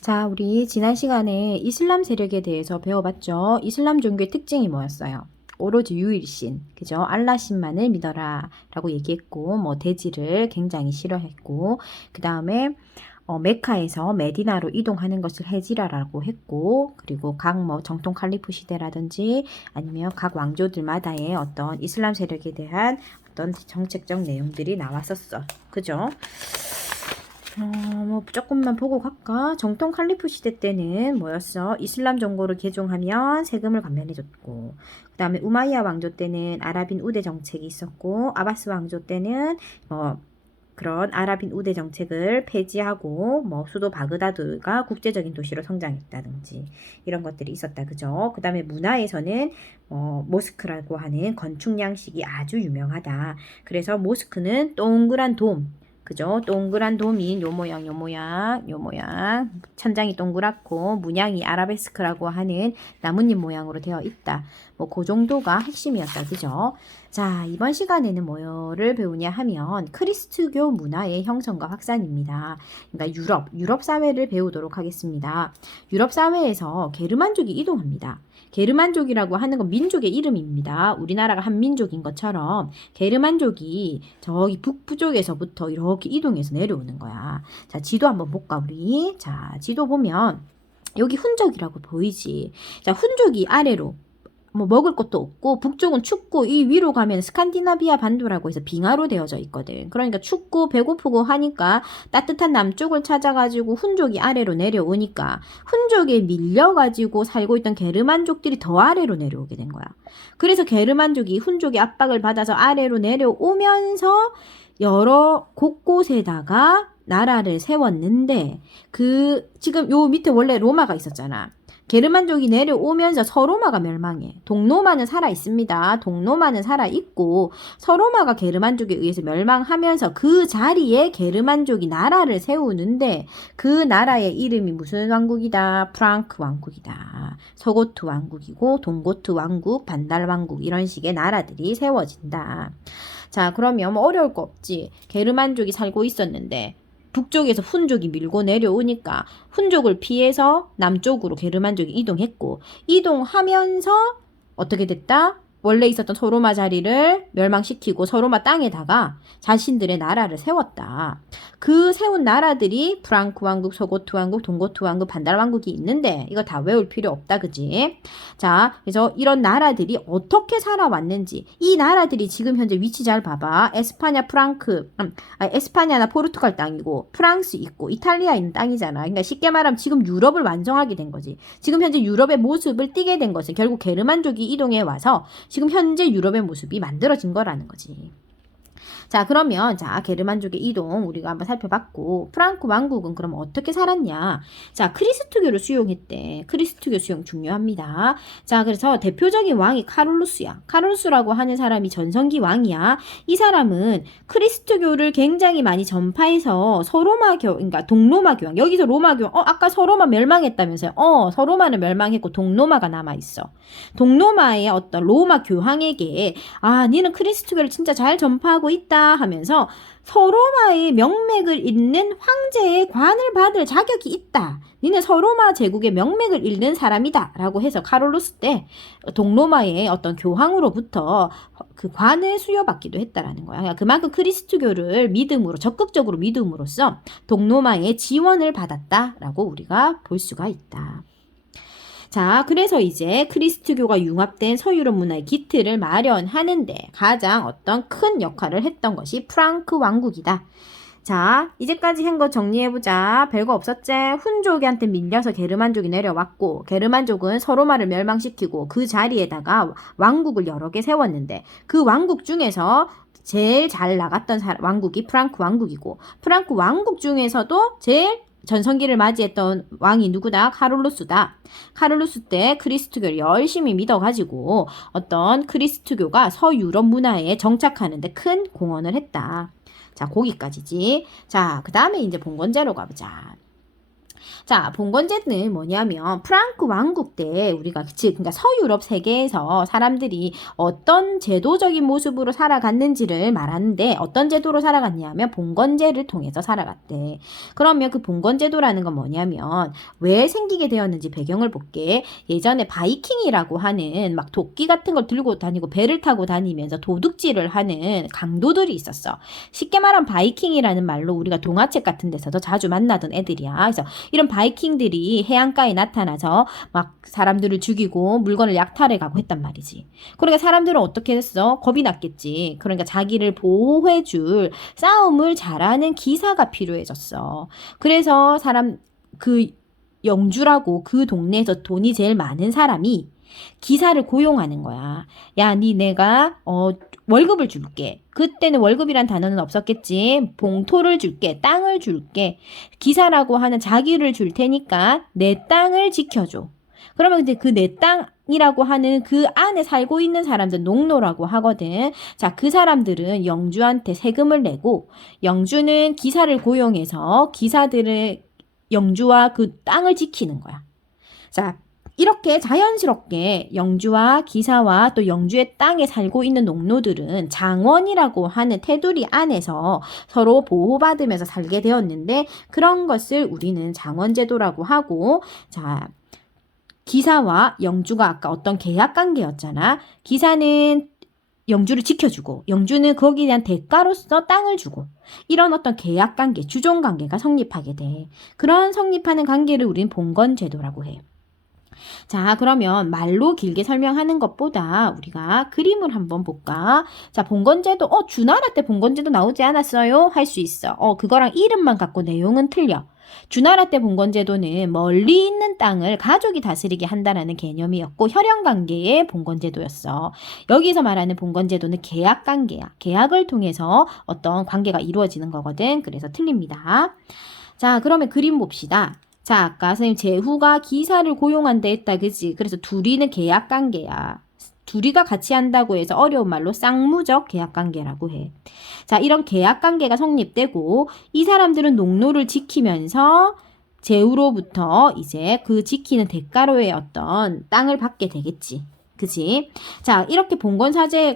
자, 우리 지난 시간에 이슬람 세력에 대해서 배워봤죠? 이슬람 종교의 특징이 뭐였어요? 오로지 유일신, 그죠? 알라신만을 믿어라 라고 얘기했고, 뭐 대지를 굉장히 싫어했고, 그 다음에 메카에서 메디나로 이동하는 것을 헤지라라고 했고, 그리고 각 뭐 정통 칼리프 시대라든지 아니면 각 왕조들마다의 어떤 이슬람 세력에 대한 어떤 정책적 내용들이 나왔었어. 그죠? 뭐 조금만 보고 갈까? 정통 칼리프 시대 때는 뭐였어? 이슬람 정보를 개종하면 세금을 감면해줬고, 그 다음에 우마이야 왕조 때는 아라빈 우대 정책이 있었고, 아바스 왕조 때는 뭐 그런 아라빈 우대 정책을 폐지하고 뭐 수도 바그다드가 국제적인 도시로 성장했다든지 이런 것들이 있었다. 그죠? 그 다음에 문화에서는 모스크라고 하는 건축 양식이 아주 유명하다. 그래서 모스크는 동그란 돔, 그죠? 동그란 돔인 요 모양, 요 모양, 요 모양. 천장이 동그랗고 문양이 아라베스크라고 하는 나뭇잎 모양으로 되어 있다. 뭐 그 정도가 핵심이었다. 그죠? 자, 이번 시간에는 뭐를 배우냐 하면 크리스트교 문화의 형성과 확산입니다. 그러니까 유럽 사회를 배우도록 하겠습니다. 유럽 사회에서 게르만족이 이동합니다. 게르만족이라고 하는 건 민족의 이름입니다. 우리나라가 한 민족인 것처럼 게르만족이 저기 북부쪽에서부터 이렇게 이동해서 내려오는 거야. 자, 지도 한번 볼까 우리? 자, 지도 보면 여기 훈족이라고 보이지? 자, 훈족이 아래로 뭐 먹을 것도 없고 북쪽은 춥고 이 위로 가면 스칸디나비아 반도라고 해서 빙하로 되어져 있거든. 그러니까 춥고 배고프고 하니까 따뜻한 남쪽을 찾아가지고 훈족이 아래로 내려오니까 훈족에 밀려가지고 살고 있던 게르만족들이 더 아래로 내려오게 된 거야. 그래서 게르만족이 훈족의 압박을 받아서 아래로 내려오면서 여러 곳곳에다가 나라를 세웠는데 지금 요 밑에 원래 로마가 있었잖아. 게르만족이 내려오면서 서로마가 멸망해. 동로마는 살아있습니다. 동로마는 살아있고 서로마가 게르만족에 의해서 멸망하면서 그 자리에 게르만족이 나라를 세우는데 그 나라의 이름이 무슨 왕국이다? 프랑크 왕국이다. 서고트 왕국이고 동고트 왕국, 반달 왕국 이런 식의 나라들이 세워진다. 자, 그러면 뭐 어려울 거 없지. 게르만족이 살고 있었는데 북쪽에서 훈족이 밀고 내려오니까 훈족을 피해서 남쪽으로 게르만족이 이동했고 이동하면서 어떻게 됐다? 원래 있었던 서로마 자리를 멸망시키고 서로마 땅에다가 자신들의 나라를 세웠다. 그 세운 나라들이 프랑크 왕국, 서고트 왕국, 동고트 왕국, 반달 왕국이 있는데 이거 다 외울 필요 없다. 그지? 자, 그래서 이런 나라들이 어떻게 살아왔는지 이 나라들이 지금 현재 위치 잘 봐봐. 에스파냐, 에스파냐나 포르투갈 땅이고 프랑스 있고 이탈리아 있는 땅이잖아. 그러니까 쉽게 말하면 지금 유럽을 완성하게 된 거지. 지금 현재 유럽의 모습을 띠게 된 것은 결국 게르만족이 이동해 와서 지금 현재 유럽의 모습이 만들어진 거라는 거지. 자, 그러면 게르만족의 이동 우리가 한번 살펴봤고 프랑크 왕국은 그럼 어떻게 살았냐? 자, 크리스트교를 수용했대. 크리스트교 수용 중요합니다. 자, 그래서 대표적인 왕이 카롤루스야. 카롤루스라고 하는 사람이 전성기 왕이야. 이 사람은 크리스트교를 굉장히 많이 전파해서 그러니까 동로마 교황. 여기서 로마 교황. 아까 서로마 멸망했다면서요? 서로마는 멸망했고 동로마가 남아 있어. 동로마의 어떤 로마 교황에게 니는 크리스트교를 진짜 잘 전파하고 있다 하면서 서로마의 명맥을 잇는 황제의 관을 받을 자격이 있다. 니는 서로마 제국의 명맥을 잇는 사람이다. 라고 해서 카롤루스 때 동로마의 어떤 교황으로부터 그 관을 수여받기도 했다라는 거야. 그러니까 그만큼 크리스트교를 적극적으로 믿음으로써 동로마의 지원을 받았다라고 우리가 볼 수가 있다. 자, 그래서 이제 크리스트교가 융합된 서유럽 문화의 기틀을 마련하는데 가장 어떤 큰 역할을 했던 것이 프랑크 왕국이다. 자, 이제까지 한 거 정리해보자. 별거 없었지? 훈족한테 밀려서 게르만족이 내려왔고 게르만족은 서로마를 멸망시키고 그 자리에다가 왕국을 여러 개 세웠는데 그 왕국 중에서 제일 잘 나갔던 왕국이 프랑크 왕국이고 프랑크 왕국 중에서도 제일 전성기를 맞이했던 왕이 누구다? 카롤루스다. 카롤루스 때 크리스트교를 열심히 믿어가지고 어떤 크리스트교가 서유럽 문화에 정착하는데 큰 공헌을 했다. 자, 거기까지지. 자, 그 다음에 이제 봉건제로 가보자. 자, 봉건제는 뭐냐면 프랑크 왕국 때 우리가 그러니까 서유럽 세계에서 사람들이 어떤 제도적인 모습으로 살아갔는지를 말하는데 어떤 제도로 살아갔냐면 봉건제를 통해서 살아갔대. 그러면 그 봉건제도라는 건 뭐냐면 왜 생기게 되었는지 배경을 볼게. 예전에 바이킹이라고 하는 막 도끼 같은 걸 들고 다니고 배를 타고 다니면서 도둑질을 하는 강도들이 있었어. 쉽게 말하면 바이킹이라는 말로 우리가 동화책 같은 데서도 자주 만나던 애들이야. 그래서 이런 바이킹들이 해안가에 나타나서 막 사람들을 죽이고 물건을 약탈해 가고 했단 말이지. 그러니까 사람들은 어떻게 했어? 겁이 났겠지. 그러니까 자기를 보호해줄 싸움을 잘하는 기사가 필요해졌어. 그래서 그 영주라고 그 동네에서 돈이 제일 많은 사람이 기사를 고용하는 거야. 야, 내가 월급을 줄게. 그때는 월급이란 단어는 없었겠지. 봉토를 줄게. 땅을 줄게. 기사라고 하는 자기를 줄 테니까 내 땅을 지켜줘. 그러면 이제 그 내 땅이라고 하는 그 안에 살고 있는 사람들 농노라고 하거든. 자, 그 사람들은 영주한테 세금을 내고 영주는 기사를 고용해서 기사들을 영주와 그 땅을 지키는 거야. 자, 이렇게 자연스럽게 영주와 기사와 또 영주의 땅에 살고 있는 농노들은 장원이라고 하는 테두리 안에서 서로 보호받으면서 살게 되었는데 그런 것을 우리는 장원제도라고 하고 자, 기사와 영주가 아까 어떤 계약 관계였잖아. 기사는 영주를 지켜주고 영주는 거기에 대한 대가로서 땅을 주고 이런 어떤 계약 관계, 주종 관계가 성립하게 돼. 그런 성립하는 관계를 우리는 봉건제도라고 해. 자, 그러면 말로 길게 설명하는 것보다 우리가 그림을 한번 볼까? 자, 봉건제도, 주나라 때 봉건제도 나오지 않았어요? 할 수 있어. 그거랑 이름만 갖고 내용은 틀려. 주나라 때 봉건제도는 멀리 있는 땅을 가족이 다스리게 한다라는 개념이었고 혈연관계의 봉건제도였어. 여기서 말하는 봉건제도는 계약관계야. 계약을 통해서 어떤 관계가 이루어지는 거거든. 그래서 틀립니다. 자, 그러면 그림 봅시다. 자, 아까 선생님 제후가 기사를 고용한다 했다, 그지? 그래서 둘이는 계약관계야. 둘이가 같이 한다고 해서 어려운 말로 쌍무적 계약관계라고 해. 자, 이런 계약관계가 성립되고 이 사람들은 농노를 지키면서 제후로부터 이제 그 지키는 대가로의 어떤 땅을 받게 되겠지. 그치? 자, 이렇게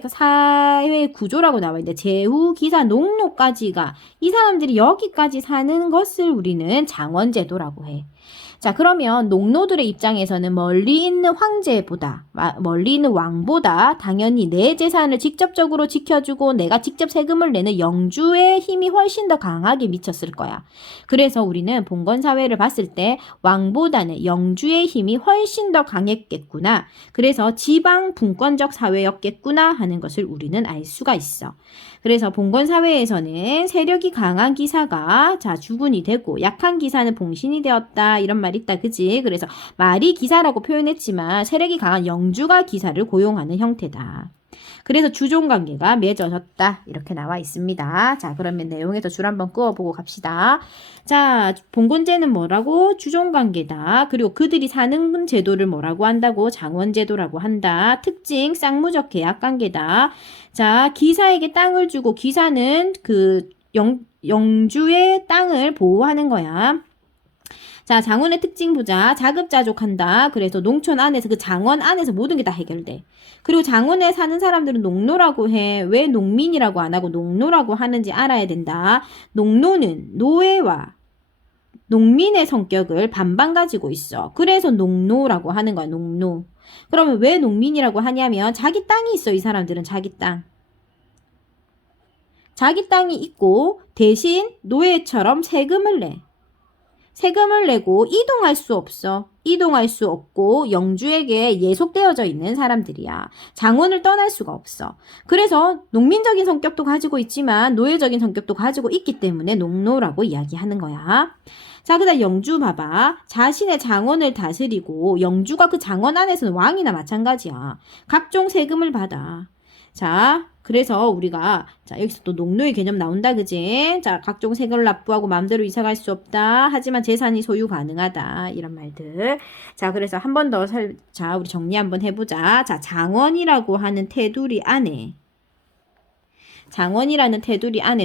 사회 구조라고 나와 있는데 제후, 기사, 농노까지가 이 사람들이 여기까지 사는 것을 우리는 장원제도라고 해. 자, 그러면 농노들의 입장에서는 멀리 있는 황제보다, 멀리 있는 왕보다 당연히 내 재산을 직접적으로 지켜주고 내가 직접 세금을 내는 영주의 힘이 훨씬 더 강하게 미쳤을 거야. 그래서 우리는 봉건사회를 봤을 때 왕보다는 영주의 힘이 훨씬 더 강했겠구나. 그래서 지방 분권적 사회였겠구나 하는 것을 우리는 알 수가 있어. 그래서 봉건사회에서는 세력이 강한 기사가 주군이 되고 약한 기사는 봉신이 되었다 이런 말 있다 그지? 그래서 말이 기사라고 표현했지만 세력이 강한 영주가 기사를 고용하는 형태다. 그래서 주종관계가 맺어졌다 이렇게 나와 있습니다. 자, 그러면 내용에서 줄 한번 그어보고 갑시다. 자, 봉건제는 뭐라고? 주종관계다. 그리고 그들이 사는 제도를 뭐라고 한다고? 장원제도라고 한다. 특징 쌍무적 계약관계다. 자, 기사에게 땅을 주고 기사는 그 영주의 땅을 보호하는 거야. 자, 장원의 특징 보자. 자급자족한다. 그래서 농촌 안에서 그 장원 안에서 모든 게 다 해결돼. 그리고 장원에 사는 사람들은 농노라고 해. 왜 농민이라고 안 하고 농노라고 하는지 알아야 된다. 농노는 노예와 농민의 성격을 반반 가지고 있어. 그래서 농노라고 하는 거야. 농노. 그러면 왜 농민이라고 하냐면 자기 땅이 있어. 이 사람들은 자기 땅. 자기 땅이 있고 대신 노예처럼 세금을 내. 세금을 내고 이동할 수 없어. 이동할 수 없고 영주에게 예속되어져 있는 사람들이야. 장원을 떠날 수가 없어. 그래서 농민적인 성격도 가지고 있지만 노예적인 성격도 가지고 있기 때문에 농노라고 이야기하는 거야. 자, 그다음 영주 봐봐. 자신의 장원을 다스리고 영주가 그 장원 안에서는 왕이나 마찬가지야. 각종 세금을 받아. 자, 그래서 우리가 여기서 또 농노의 개념 나온다 그지? 자, 각종 세금을 납부하고 마음대로 이사갈 수 없다. 하지만 재산이 소유 가능하다. 이런 말들. 자, 그래서 한 번 더 우리 정리 한번 해보자. 자, 장원이라고 하는 테두리 안에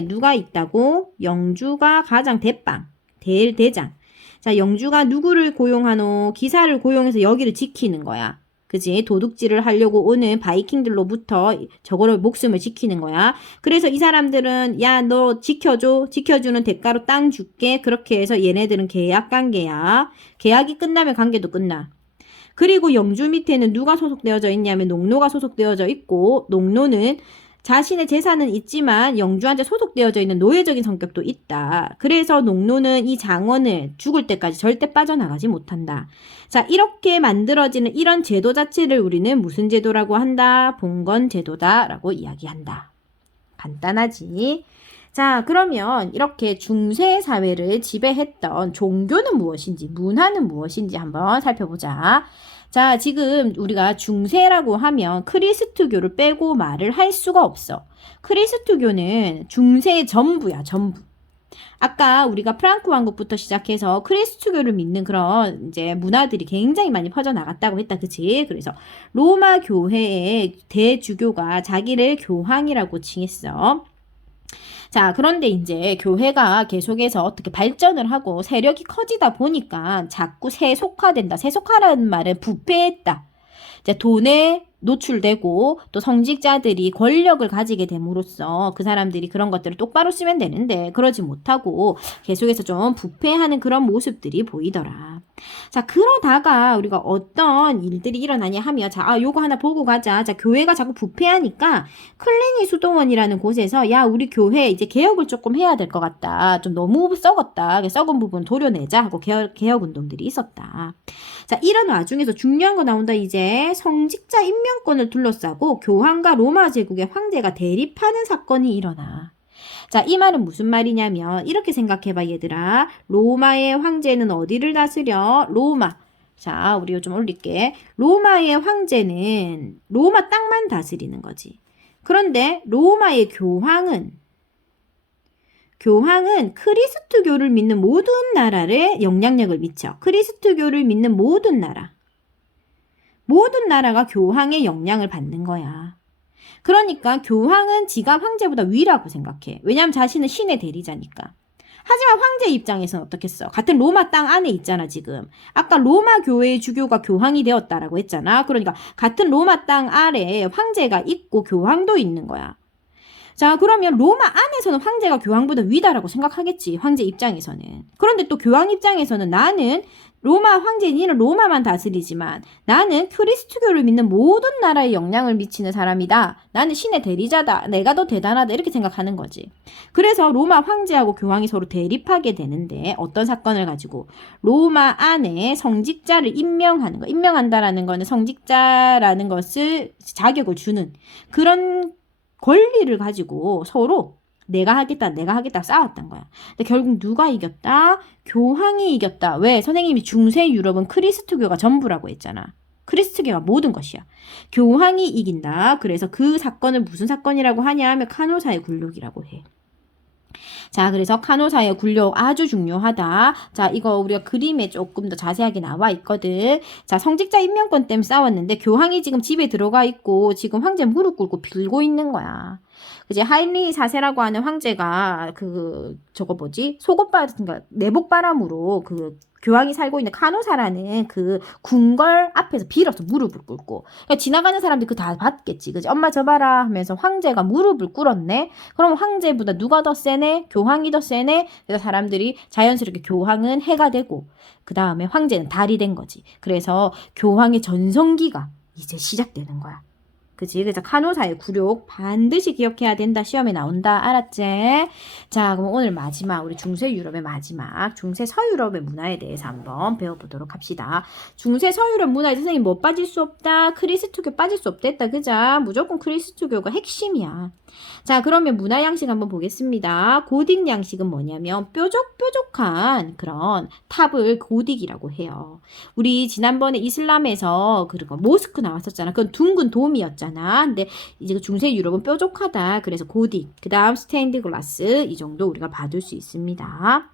누가 있다고? 영주가 가장 대빵, 대장. 자, 영주가 누구를 고용하노? 기사를 고용해서 여기를 지키는 거야. 그지? 도둑질을 하려고 오는 바이킹들로부터 저거를 목숨을 지키는 거야. 그래서 이 사람들은 야, 너 지켜줘. 지켜주는 대가로 땅 줄게. 그렇게 해서 얘네들은 계약 관계야. 계약이 끝나면 관계도 끝나. 그리고 영주 밑에는 누가 소속되어져 있냐면 농노가 소속되어져 있고, 농노는 자신의 재산은 있지만 영주한테 소속되어져 있는 노예적인 성격도 있다. 그래서 농노는 이 장원을 죽을 때까지 절대 빠져나가지 못한다. 자, 이렇게 만들어지는 이런 제도 자체를 우리는 무슨 제도라고 한다? 봉건제도다라고 이야기한다. 간단하지? 자, 그러면 이렇게 중세 사회를 지배했던 종교는 무엇인지, 문화는 무엇인지 한번 살펴보자. 자, 지금 우리가 중세라고 하면 크리스트교를 빼고 말을 할 수가 없어. 크리스트교는 중세의 전부야, 전부. 아까 우리가 프랑크 왕국부터 시작해서 크리스트교를 믿는 그런 이제 문화들이 굉장히 많이 퍼져나갔다고 했다. 그치? 그래서 로마 교회의 대주교가 자기를 교황이라고 칭했어. 자, 그런데 이제 교회가 계속해서 어떻게 발전을 하고 세력이 커지다 보니까 자꾸 세속화된다. 세속화라는 말은 부패했다. 이제 돈에 노출되고 또 성직자들이 권력을 가지게 됨으로써 그 사람들이 그런 것들을 똑바로 쓰면 되는데 그러지 못하고 계속해서 좀 부패하는 그런 모습들이 보이더라. 자, 그러다가 우리가 어떤 일들이 일어나냐 하면 자, 요거 하나 보고 가자. 자, 교회가 자꾸 부패하니까 클리니 수도원이라는 곳에서 야, 우리 교회 이제 개혁을 조금 해야 될 것 같다. 좀 너무 썩었다. 썩은 부분 도려내자 하고 개혁 운동들이 있었다. 자, 이런 와중에서 중요한 거 나온다. 이제 성직자 임명권을 둘러싸고 교황과 로마 제국의 황제가 대립하는 사건이 일어나. 자, 이 말은 무슨 말이냐면 이렇게 생각해봐 얘들아. 로마의 황제는 어디를 다스려? 로마. 자, 우리 좀 올릴게. 로마의 황제는 로마 땅만 다스리는 거지. 그런데 로마의 교황은 크리스트교를 믿는 모든 나라에 영향력을 미쳐. 크리스트교를 믿는 모든 나라가 교황의 영향을 받는 거야. 그러니까 교황은 지가 황제보다 위라고 생각해. 왜냐하면 자신은 신의 대리자니까. 하지만 황제 입장에서는 어떻겠어? 같은 로마 땅 안에 있잖아, 지금. 아까 로마 교회의 주교가 교황이 되었다라고 했잖아. 그러니까 같은 로마 땅 아래에 황제가 있고 교황도 있는 거야. 자, 그러면 로마 안에서는 황제가 교황보다 위다라고 생각하겠지. 황제 입장에서는. 그런데 또 교황 입장에서는 나는 로마 황제니는 로마만 다스리지만 나는 크리스트교를 믿는 모든 나라에 영향을 미치는 사람이다. 나는 신의 대리자다. 내가 더 대단하다. 이렇게 생각하는 거지. 그래서 로마 황제하고 교황이 서로 대립하게 되는데 어떤 사건을 가지고 로마 안에 성직자를 임명하는 거. 임명한다라는 거는 성직자라는 것을 자격을 주는 그런 권리를 가지고 서로 내가 하겠다 싸웠던 거야. 근데 결국 누가 이겼다? 교황이 이겼다. 왜? 선생님이 중세 유럽은 크리스트교가 전부라고 했잖아. 크리스트교가 모든 것이야. 교황이 이긴다. 그래서 그 사건을 무슨 사건이라고 하냐 하면 카노사의 굴욕이라고 해. 자, 그래서 카노사의 굴욕 아주 중요하다. 자, 이거 우리가 그림에 조금 더 자세하게 나와 있거든. 자, 성직자 임명권 때문에 싸웠는데 교황이 지금 집에 들어가 있고 지금 황제 무릎 꿇고 빌고 있는 거야. 이제 하인리 4세라고 하는 황제가 그러니까 내복바람으로 그 교황이 살고 있는 카노사라는 그 궁궐 앞에서 빌어서 무릎을 꿇고. 그러니까 지나가는 사람들이 그거 다 봤겠지. 그지? 엄마 저 봐라 하면서 황제가 무릎을 꿇었네. 그럼 황제보다 누가 더 세네? 교황이 더 세네? 그래서 사람들이 자연스럽게 교황은 해가 되고 그 다음에 황제는 달이 된 거지. 그래서 교황의 전성기가 이제 시작되는 거야. 그치? 그래서 카노사의 굴욕 반드시 기억해야 된다. 시험에 나온다. 알았지? 자, 그럼 오늘 마지막, 우리 중세 유럽의 마지막, 중세 서유럽의 문화에 대해서 한번 배워보도록 합시다. 중세 서유럽 문화에 선생님 뭐 빠질 수 없다? 크리스트교 빠질 수 없댔다. 그자? 무조건 크리스트교가 핵심이야. 자, 그러면 문화 양식 한번 보겠습니다. 고딕 양식은 뭐냐면 뾰족뾰족한 그런 탑을 고딕이라고 해요. 우리 지난번에 이슬람에서 그리고 모스크 나왔었잖아. 그건 둥근 돔이었잖아. 근데 이제 중세 유럽은 뾰족하다. 그래서 고딕. 그 다음 스테인드 글라스 이 정도 우리가 받을 수 있습니다.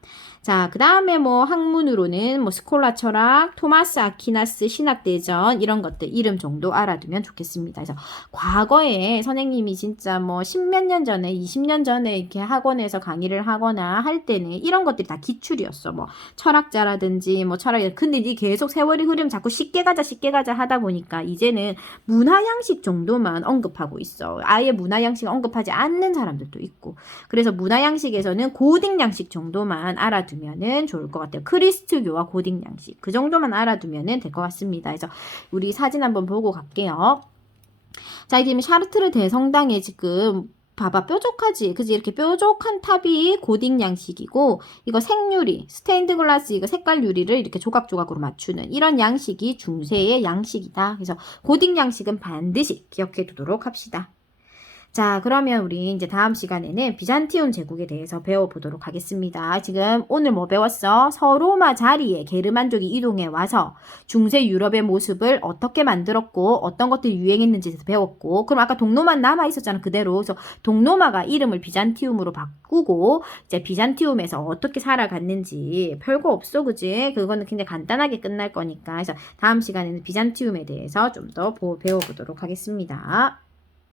자, 그 다음에 뭐 학문으로는 뭐 스콜라 철학, 토마스 아퀴나스 신학대전 이런 것들 이름 정도 알아두면 좋겠습니다. 그래서 과거에 선생님이 진짜 뭐 십몇 년 전에, 20년 전에 이렇게 학원에서 강의를 하거나 할 때는 이런 것들이 다 기출이었어. 뭐 철학자라든지 뭐 근데 이게 계속 세월이 흐르면 자꾸 쉽게 가자 하다 보니까 이제는 문화양식 정도만 언급하고 있어. 아예 문화양식 언급하지 않는 사람들도 있고. 그래서 문화양식에서는 고딩양식 정도만 알아두면은 좋을 것 같아요. 크리스트교와 고딩양식. 그 정도만 알아두면은 될 것 같습니다. 그래서 우리 사진 한번 보고 갈게요. 자, 이게 샤르트르 대성당에 지금 봐봐, 뾰족하지? 그지? 이렇게 뾰족한 탑이 고딩 양식이고, 이거 생유리, 스테인드 글라스, 이거 색깔 유리를 이렇게 조각조각으로 맞추는 이런 양식이 중세의 양식이다. 그래서 고딩 양식은 반드시 기억해 두도록 합시다. 자, 그러면 우리 이제 다음 시간에는 비잔티움 제국에 대해서 배워보도록 하겠습니다. 지금 오늘 뭐 배웠어? 서로마 자리에 게르만족이 이동해 와서 중세 유럽의 모습을 어떻게 만들었고 어떤 것들이 유행했는지 배웠고, 그럼 아까 동로마 남아 있었잖아, 그대로. 그래서 동로마가 이름을 비잔티움으로 바꾸고 이제 비잔티움에서 어떻게 살아갔는지 별거 없어, 그지? 그거는 굉장히 간단하게 끝날 거니까. 그래서 다음 시간에는 비잔티움에 대해서 좀 더 배워보도록 하겠습니다.